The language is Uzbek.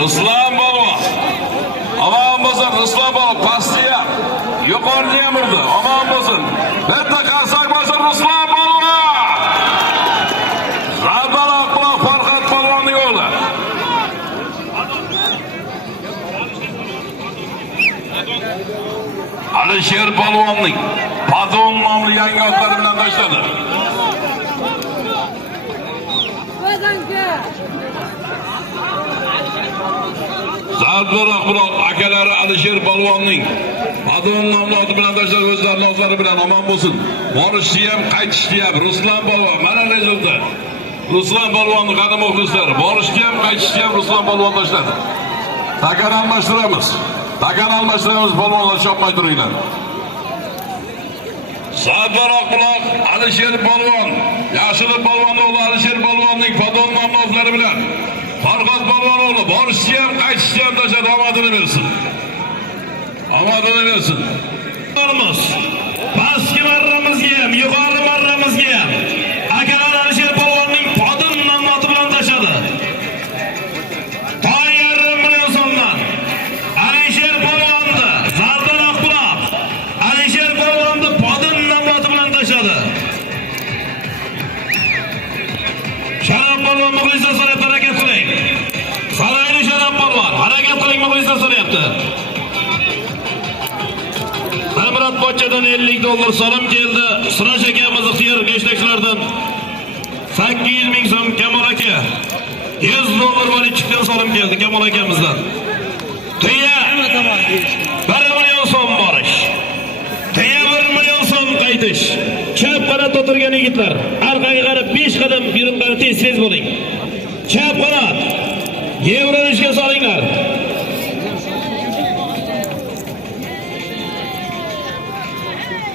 Ruslan Balvan. Aman bo'lsin, Ruslan Balvan pastiya. Yuqoriga yamurdi. Aman bo'lsin. Bitta qarsak bo'lsin Ruslan Balvan. Zarbaroq bilan Farhod Balvonning o'g'li. Alisher Balvonning Padon nomli yangi otlari bilan tashladi. Zarbaroq bilan akalari Alisher Balvonning Padon nomli oti bilan tashladi o'zlarining otlari bilan omon bo'lsin. Borishdi ham, qaytishdi ham Ruslan Balvon. Mana rezultat. Ruslan Balvonning qadam muxlislari borishdi ham, qaytishdi ham Ruslan Balvon tashladi. Takan almashtiramiz. Balvonlar chopmay turinglar. Zarbaroq bilan Alisher Balvon, Yashilib Balvon o'g'li Alisher Balvonning Padon nomli otlari bilan Farhod Balvon o'g'li borishdi ham, qaytishdi ham tashladi. Omadini bersin. Pastki marramizga ham, yuqori marramizga ham akalar Alisher Balvonning Padon nomli oti bilan tashladi. To'yarrim million so'mdan Alisher Balvonni zarbaroq bilan Alisher Balvonni Padon nomli oti bilan tashladi. Sharaf Balvon muxlislar so'rayapti, harakat qiling. Salayli Sharaf Balvon, harakat qiling, muxlislar so'rayapti. Amrat Bochadan $50 so'ram keldi. Sirash akamiz ixtiyor geshtakchilardan 800 ming so'm Kamol aka. $100 va chiqqan so'ram keldi Kamol akamizdan. Tuya 1 million so'm borish. Tuya 1 million so'm qaytish. Chap qanot o'tirgan yigitlar, orqaga qarab 5 qadam yurib tez bo'ling. Chap qanot. Yevrilishga solinglar.